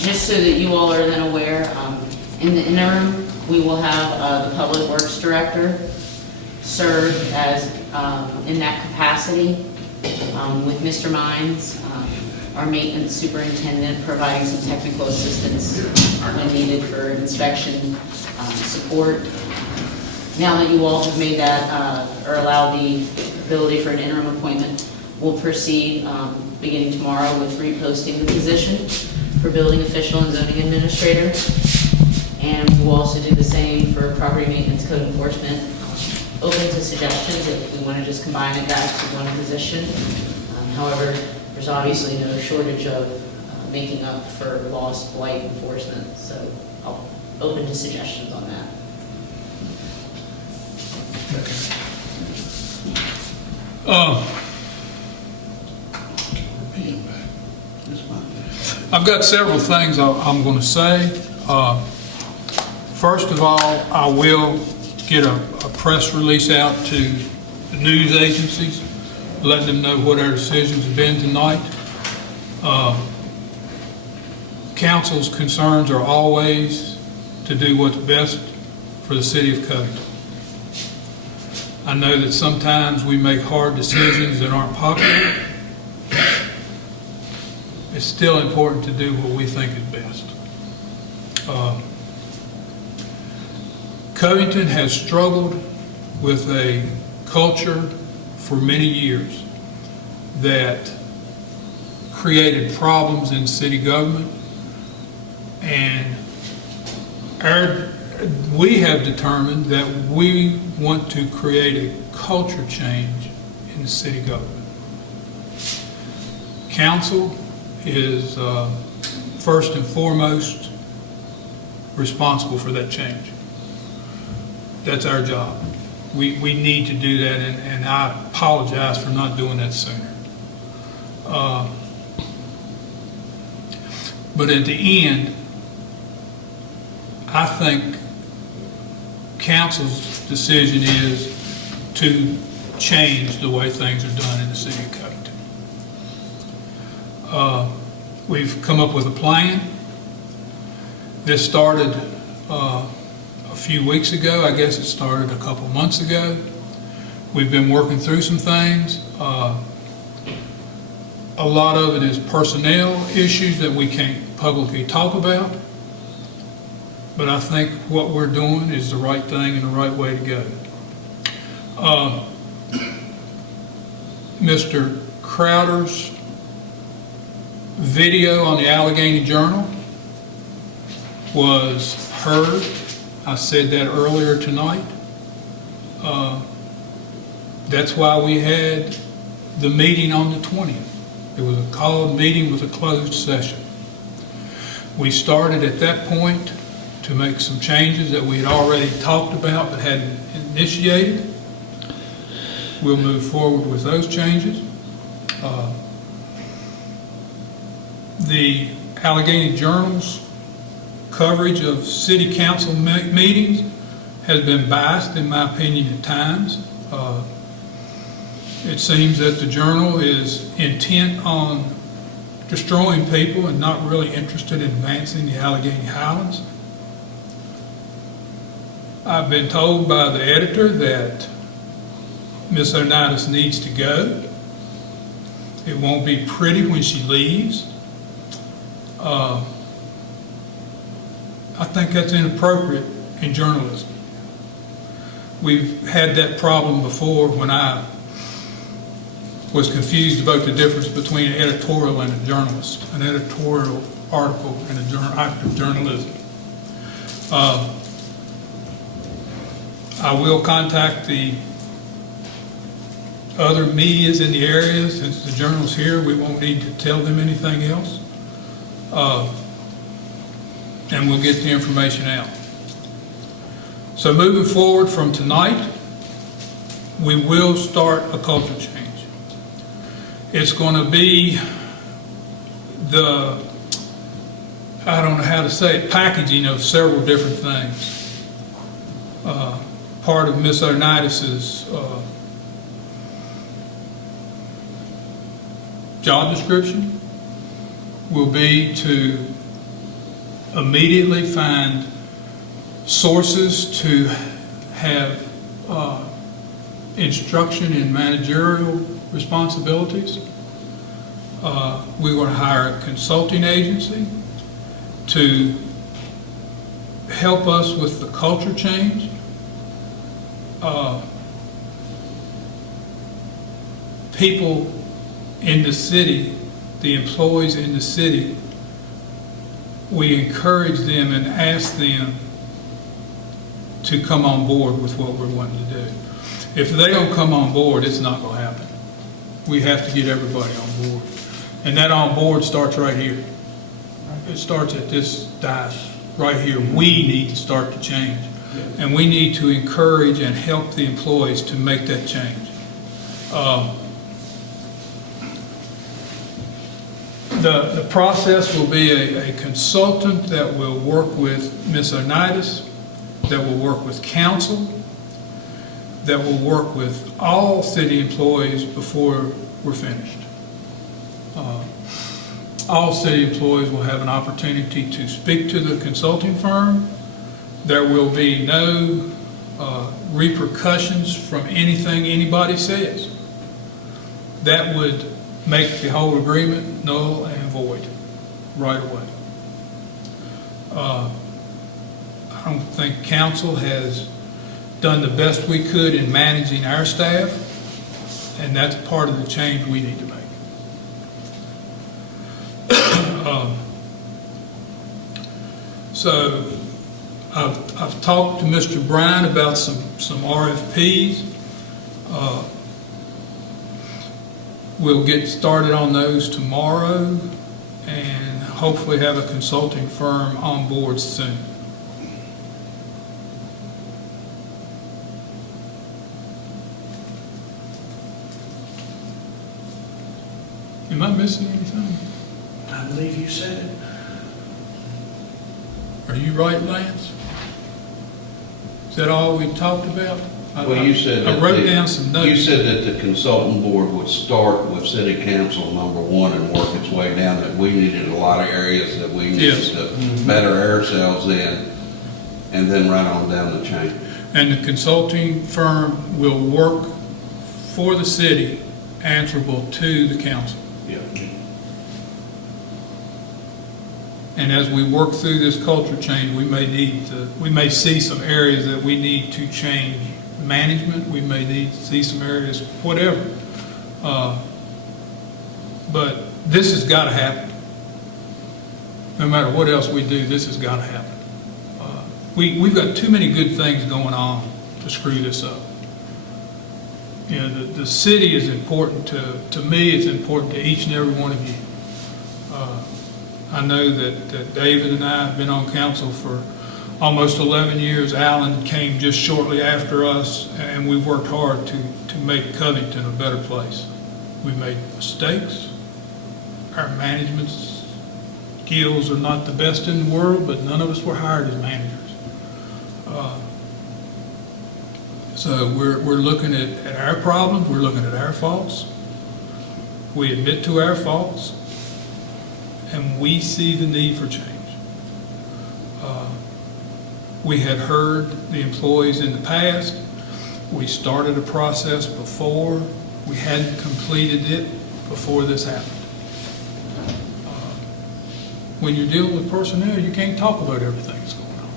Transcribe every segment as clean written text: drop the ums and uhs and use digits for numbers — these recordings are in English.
Just so that you all are then aware, in the interim, we will have the Public Works Director serve as in that capacity with Mr. Mines, our maintenance superintendent, providing some technical assistance when needed for inspection support. Now that you all have made that or allowed the ability for an interim appointment, we'll proceed beginning tomorrow with reposting the position for building official and zoning administrator. And we'll also do the same for property maintenance code enforcement. Open to suggestions if we want to just combine it back to one position. However, there's obviously no shortage of making up for lost blight enforcement. So I'll open to suggestions on that. I've got several things I'm going to say. First of all, I will get a press release out to the news agencies, letting them know what our decisions have been tonight. Council's concerns are always to do what's best for the city of Covington. I know that sometimes we make hard decisions that aren't popular. It's still important to do what we think is best. Covington has struggled with a culture for many years that created problems in city government, and we have determined that we want to create a culture change in the city government. Council is first and foremost responsible for that change. That's our job. We need to do that, and I apologize for not doing that sooner. But at the end, I think council's decision is to change the way things are done in the city of Covington. We've come up with a plan. This started a few weeks ago. I guess it started a couple months ago. We've been working through some things. A lot of it is personnel issues that we can't publicly talk about. But I think what we're doing is the right thing and the right way to go. Mr. Crowder's video on the Alleghany Journal was heard. I said that earlier tonight. That's why we had the meeting on the 20th. It was a called meeting with a closed session. We started at that point to make some changes that we had already talked about but hadn't initiated. We'll move forward with those changes. The Alleghany Journal's coverage of city council meetings has been biased, in my opinion, at times. It seems that the Journal is intent on destroying people and not really interested in advancing the Alleghany Highlands. I've been told by the editor that Ms. Onitis needs to go. It won't be pretty when she leaves. I think that's inappropriate in journalism. We've had that problem before when I was confused about the difference between an editorial and a journalist, an editorial article and an act of journalism. I will contact the other medias in the area. Since the Journal's here, we won't need to tell them anything else. And we'll get the information out. So moving forward from tonight, we will start a culture change. It's going to be the, I don't know how to say it, packaging of several different things. Part of Ms. Onitis's job description will be to immediately find sources to have instruction in managerial responsibilities. We will hire a consulting agency to help us with the culture change. People in the city, the employees in the city, we encourage them and ask them to come on board with what we're wanting to do. If they don't come on board, it's not going to happen. We have to get everybody on board. And that on board starts right here. It starts at this dais right here. We need to start to change. And we need to encourage and help the employees to make that change. The process will be a consultant that will work with Ms. Onitis, that will work with council, that will work with all city employees before we're finished. All city employees will have an opportunity to speak to the consulting firm. There will be no repercussions from anything anybody says. That would make the whole agreement null and void right away. I don't think council has done the best we could in managing our staff, and that's part of the change we need to make. So I've talked to Mr. Bryan about some RFPs. We'll get started on those tomorrow and hopefully have a consulting firm on board soon. Am I missing anything? I believe you said it. Are you right, Lance? Is that all we talked about? Well, you said I that wrote down some notes. You said that the consultant board would start with city council number one and work its way down, that we needed a lot of areas that we needed Yes. to better ourselves in, and then right on down the chain. And the consulting firm will work for the city, answerable to the council. Yeah. And as we work through this culture change, we may see some areas that we need to change management. We may need to see some areas, whatever. But this has got to happen. No matter what else we do, this has got to happen. We've got too many good things going on to screw this up. You know, the city is important to me. It's important to each and every one of you. I know that David and I have been on council for almost 11 years. Alan came just shortly after us, and we worked hard to make Covington a better place. We made mistakes. Our management skills are not the best in the world, but none of us were hired as managers. So we're looking at our problems. We're looking at our faults. We admit to our faults. And we see the need for change. We had heard the employees in the past. We started a process before. We hadn't completed it before this happened. When you're dealing with personnel, you can't talk about everything that's going on.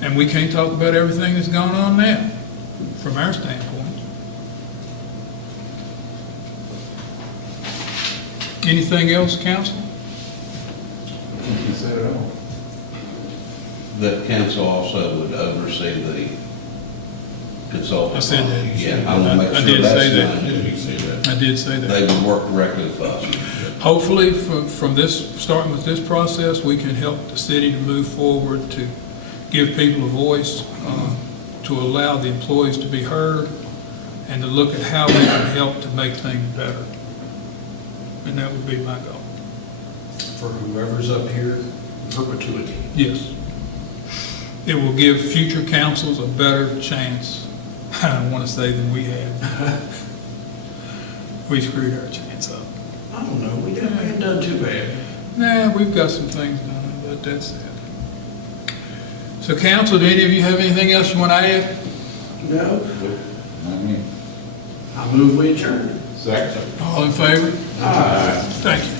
And we can't talk about everything that's going on now, from our standpoint. Anything else, council? You said it all. The council also would oversee the consultant. I said that. Yeah, I want to make I sure did that's say that. done. You said that. I did say that. They would work directly with us. Hopefully, from this, starting with this process, we can help the city to move forward, to give people a voice, to allow the employees to be heard, and to look at how we can help to make things better. And that would be my goal. For whoever's up here, perpetuity. Yes. It will give future councils a better chance, I don't want to say, than we had. We screwed our chance up. I don't know, we haven't done too bad. Nah, we've got some things done, but that's it. So council, do any of you have anything else you want to add? No, Not me. I move we adjourn. Second. All in favor? Aye. Thank you.